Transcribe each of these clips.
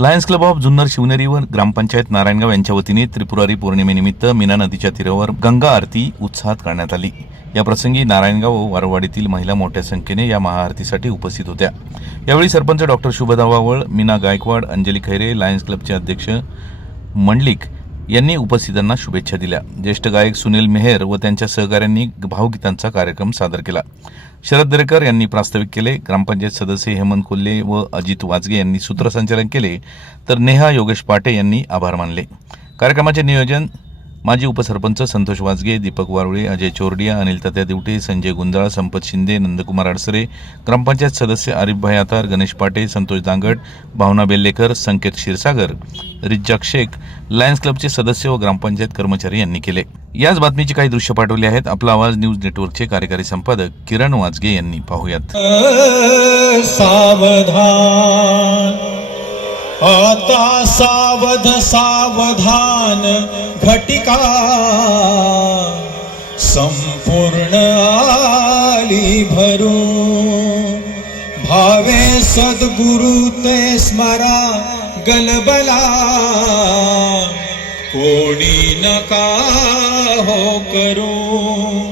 Lions Club of Junnar Shivneri व ग्रामपंचायत नारायणगाव यांच्या वतीने त्रिपुरारी पौर्णिमेनिमित्त मीना नदीच्या तीरावर गंगा आरती उत्साहात करण्यात आली. या प्रसंगी नारायणगाव व वारवाडीतील महिला मोठ्या संख्येने या महाआरतीसाठी उपस्थित होत्या. यावेळी सरपंच डॉक्टर शुभदा वावळ मीना गायकवाड अंजली खैरे लायन्स क्लबचे अध्यक्ष मंडलिक यांनी उपस्थितांना शुभेच्छा दिल्या. ज्येष्ठ गायक सुनील मेहर व त्यांच्या सहकाऱ्यांनी भावगीतांचा कार्यक्रम सादर केला. शरद दरेकर यांनी प्रास्ताविक केले. ग्रामपंचायत सदस्य हेमंत कोल्हे व अजित वाजगे यांनी सूत्रसंचालन केले. तर नेहा योगेश पाटे यांनी आभार मानले. कार्यक्रमाचे नियोजन माजी उपसरपंच संतोष वाजगे दीपक वारुळे अजय चोरडिया अनिल तात्या दिवटे संजय गुंजाळ संपत शिंदे नंदकुमार अडसरे ग्रामपंचायत सदस्य आरिफभाई आतार गणेश पाटे संतोष दांगट भावना बेल्लेकर संकेत क्षीरसागर रिज्जाक शेख लायन्स क्लबचे सदस्य व ग्रामपंचायत कर्मचारी यांनी केले. याच बातमीची काही दृश्य पाठवली आहेत. आपला आवाज न्यूज नेटवर्कचे कार्यकारी संपादक किरण वाजगे यांनी पाहूयात. सावधान आता सावध सावधान घटिका संपूर्ण आली भरू भावे सद्गुरु ते स्मरा गलबला. कोणी नका हो करू.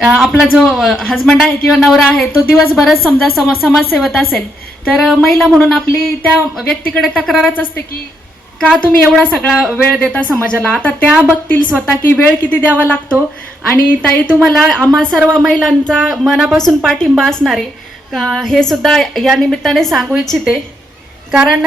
आपला जो हजबंड आहे किंवा नवरा आहे तो दिवसभरच समजा सम समाजसेवत असेल तर महिला म्हणून आपली त्या व्यक्तीकडे तक्रारच असते की का तुम्ही एवढा सगळा वेळ देता समाजाला? आता त्या बघतील स्वतः की वेळ किती द्यावा लागतो आणि ताई तुम्हाला आम्हा सर्व महिलांचा मनापासून पाठिंबा असणार आहे. हे सुद्धा या निमित्ताने सांगू इच्छिते. कारण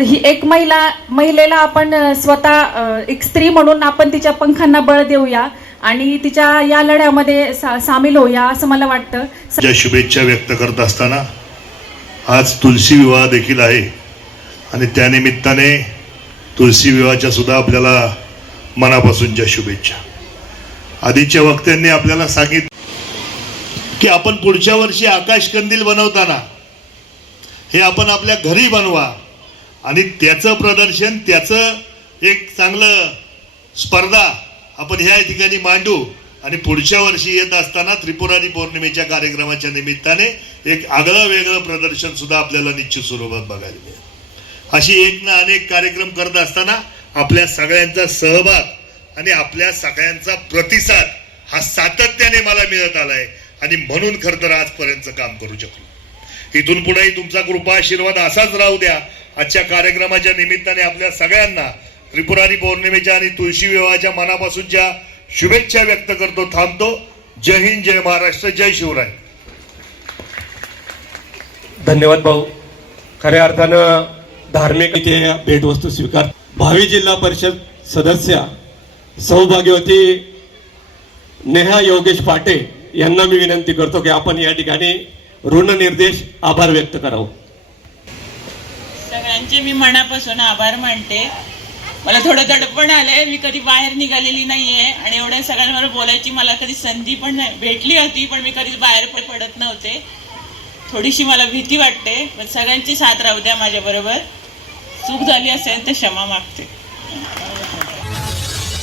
ही एक महिला महिलेला आपण स्वतः एक स्त्री म्हणून आपण तिच्या पंखांना बळ देऊया. आणि तिच्या या लढ्यामध्ये सा, सामील होऊया असं मला वाटतं. ज्या शुभेच्छा व्यक्त करत असताना आज तुलसी विवाह देखील आहे. आणि त्यानिमित्ताने तुलसी विवाहाच्या सुद्धा आपल्याला मनापासूनच्या शुभेच्छा. आधीच्या वक्त्यांनी आपल्याला सांगितलं की आपण पुढच्या वर्षी आकाश कंदील बनवताना हे आपण आपल्या घरी बनवा. आणि त्याचं प्रदर्शन त्याचं एक चांगलं स्पर्धा आपण ह्या ठिकाणी मांडू आणि पुढच्या वर्षी येत असताना त्रिपुरारी पौर्णिमेच्या कार्यक्रमाच्या निमित्ताने एक आगळं वेगळं प्रदर्शन सुद्धा आपल्याला निश्चित स्वरूपात बघायला मिळेल. अशी एक ना अनेक कार्यक्रम करत असताना आपल्या सगळ्यांचा सहभाग आणि आपल्या सगळ्यांचा प्रतिसाद हा सातत्याने मला मिळत आलाय आणि म्हणून खर तर आजपर्यंत काम करू शकलो. इथून पुढेही तुमचा कृपा आशीर्वाद असाच राहू द्या. आजच्या कार्यक्रमाच्या निमित्ताने आपल्या सगळ्यांना त्रिपुरारी पौर्णिमेच्या आणि तुळशी विवाहाच्या मनापासूनच्या शुभेच्छा व्यक्त करतो थांबतो. जय हिंद जय महाराष्ट्र जय शिवराय. धन्यवाद भाऊ. खऱ्या अर्थानं धार्मिक इथे भेटवस्तू स्वीकार भावी जिल्हा परिषद सदस्य सौभाग्यवती नेहा योगेश पाटे यांना मी विनंती करतो की आपण या ठिकाणी ऋण निर्देश आभार व्यक्त करावं. सगळ्यांचे मी मनापासून आभार मानते. मला थोडं दडपण आलंय. मी कधी बाहेर निघालेली नाहीये आणि एवढ्या सगळ्यांवर बोलायची मला कधी संधी पण नाही भेटली होती पण मी कधीच बाहेर पण पडत नव्हते. थोडीशी मला भीती वाटते पण सगळ्यांची साथ राहू द्या माझ्याबरोबर. चूक झाली असेल तर क्षमा मागते.